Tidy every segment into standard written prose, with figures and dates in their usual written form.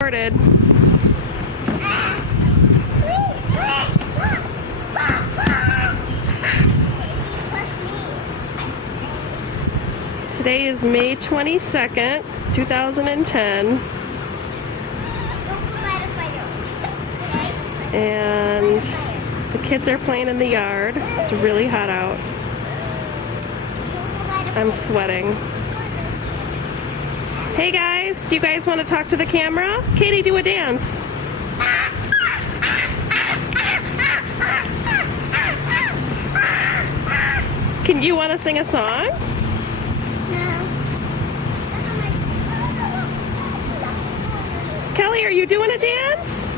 Started. Today is May 22nd, 2010. And the kids are playing in the yard. It's really hot out. I'm sweating. Hey guys, do you guys want to talk to the camera? Katie, do a dance. Can you want to sing a song? No. Kelly, are you doing a dance?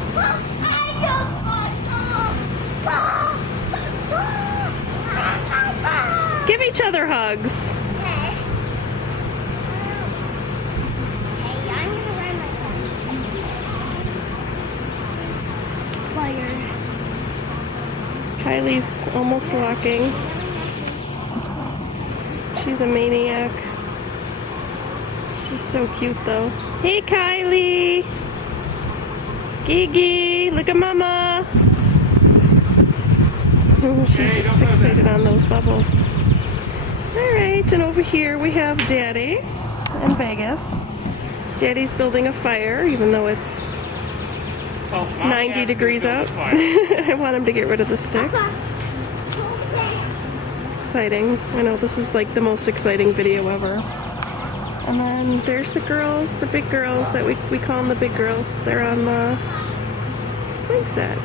Give each other hugs. Kylie's almost walking. She's a maniac. She's so cute though. Hey Kylie! Gigi, look at Mama! Oh, she's just fixated on those bubbles. Alright, and over here we have Daddy in Vegas. Daddy's building a fire, even though it's 90 degrees out. I want him to get rid of the sticks. Exciting. I know this is like the most exciting video ever. And then there's the girls, the big girls that we call them the big girls. They're on the swing set.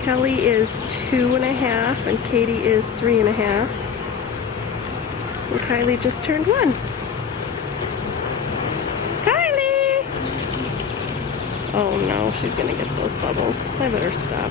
Kelly is 2.5 and Katie is 3.5. And Kylie just turned 1. Oh no, she's gonna get those bubbles. I better stop.